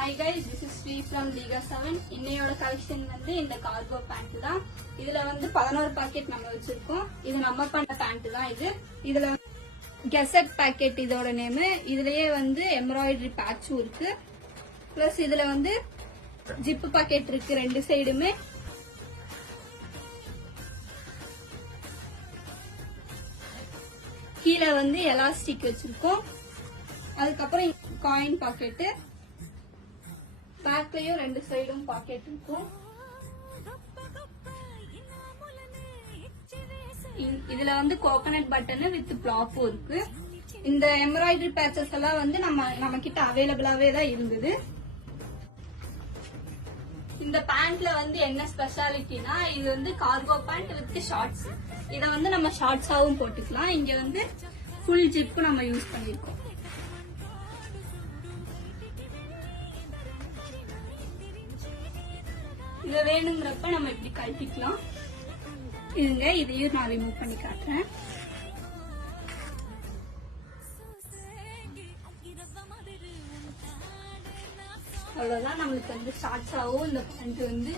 Hi guys, this is Sri from Liga 7. இன்னையோட collection வந்து இந்த கார்கோ பேண்ட் தான். இதுல வந்து 11 பாக்கெட் நம்ம வச்சிருக்கோம். இது நம்ம பண்ண பேண்ட் தான் இது. இதுல கெசட் பாக்கெட் இதோட நேம். இதுலயே வந்து எம்ப்ராய்டரி பேட்சும் இருக்கு. பிளஸ் இதுல வந்து ஜிப் பாக்கெட் இருக்கு ரெண்டு சைடுமே. கீழே வந்து எலாஸ்டிக் வச்சிருக்கோம். அதுக்கப்புறம் காயின் பாக்கெட். பேக்லயும் ரெண்டு சைடும் பாக்கெட் இருக்கும். இதுல வந்து கோகனட் பட்டன் வித் பிளாப்பும் இருக்கு. இந்த எம்ப்ராய்டரி பேச்சஸ் எல்லாம் வந்து நம்ம கிட்ட அவைலபிளாவே தான் இருந்தது. இந்த பேண்ட்ல வந்து என்ன ஸ்பெஷாலிட்டினா இது வந்து கார்கோ பேண்ட் வித் ஷார்ட்ஸ். இத வந்து நம்ம ஷார்ட்ஸாவும் போட்டுக்கலாம். இங்க வந்து ஃபுல் ஜிப் நம்ம யூஸ் பண்ணிருக்கோம். இத வேணுங்கிறப்ப நம்ம இப்படி கழட்டிக்கலாம். இதுங்க இதையும் நான் ரிமூவ் பண்ணி காட்டுறேன். அவ்வளவுதான் நம்மளுக்கு வந்து ஷார்ட்ஸாவும் இந்த பேண்ட் வந்து.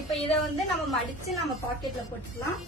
இப்ப இத வந்து நம்ம மடிச்சு நம்ம பாக்கெட்ல போட்டுக்கலாம்.